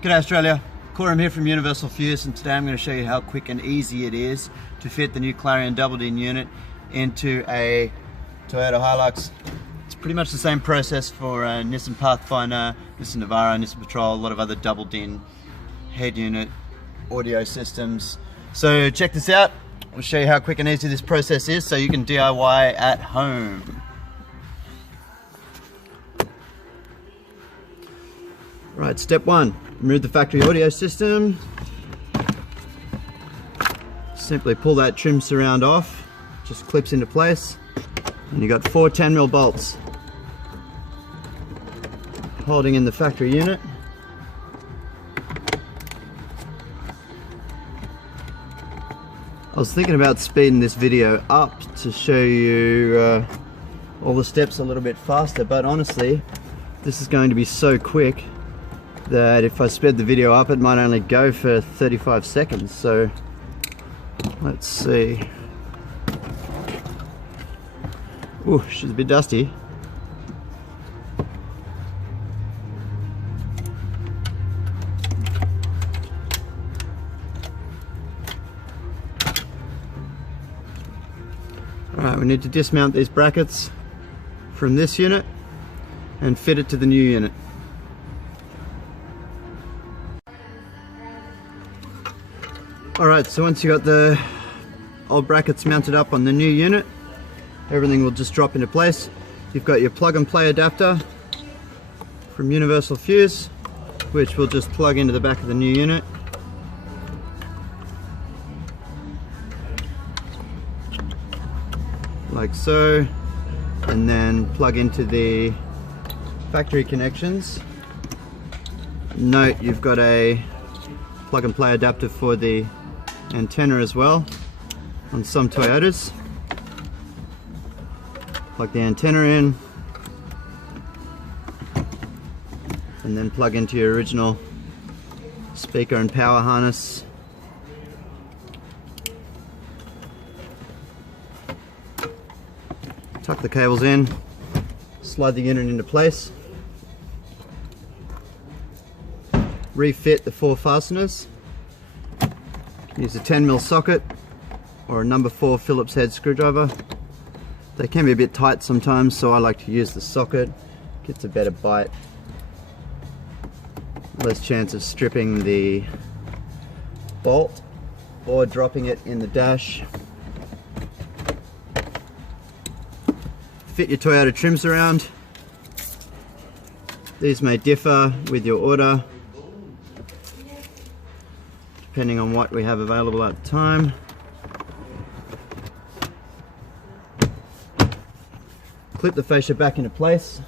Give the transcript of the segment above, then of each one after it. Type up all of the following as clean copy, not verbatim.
G'day Australia, Coram here from Universal Fuse, and today I'm going to show you how quick and easy it is to fit the new Clarion double-din unit into a Toyota Hilux. It's pretty much the same process for Nissan Pathfinder, Nissan Navara, Nissan Patrol, a lot of other double-din head unit audio systems. So check this out, I'll show you how quick and easy this process is so you can DIY at home. Right, step one, remove the factory audio system. Simply pull that trim surround off, just clips into place, and you got 4 10mm bolts holding in the factory unit. I was thinking about speeding this video up to show you all the steps a little bit faster, but honestly this is going to be so quick that if I sped the video up it might only go for 35 seconds. So let's see. Ooh, she's a bit dusty. Alright, we need to dismount these brackets from this unit and fit it to the new unit. Alright, so once you got the old brackets mounted up on the new unit, everything will just drop into place. You've got your plug and play adapter from Universal Fuse, which will just plug into the back of the new unit. Like so, and then plug into the factory connections. Note you've got a plug and play adapter for the antenna as well on some Toyotas. Plug the antenna in and then plug into your original speaker and power harness. Tuck the cables in, slide the unit into place, refit the 4 fasteners. Use a 10mm socket or a number 4 Phillips head screwdriver. They can be a bit tight sometimes, so I like to use the socket. Gets a better bite, less chance of stripping the bolt or dropping it in the dash. Fit your Toyota trims around. These may differ with your order depending on what we have available at the time. Clip the fascia back into place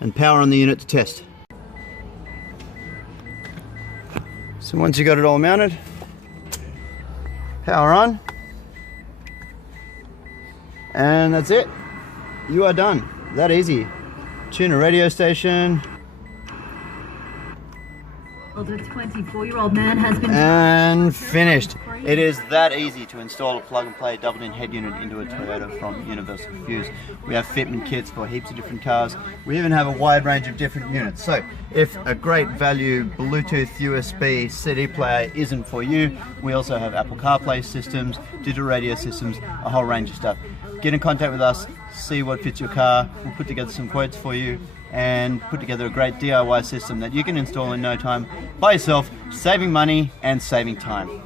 and power on the unit to test. So once you got it all mounted, power on, and that's it. You are done. That easy. Tune a radio station. The 24-year-old man has been and finished. It is that easy to install a plug and play double-in head unit into a Toyota from Universal Fuse. We have fitment kits for heaps of different cars. We even have a wide range of different units. So if a great value Bluetooth USB CD player isn't for you, we also have Apple CarPlay systems, digital radio systems, a whole range of stuff. Get in contact with us, see what fits your car. We'll put together some quotes for you and put together a great DIY system that you can install in no time by yourself, saving money and saving time.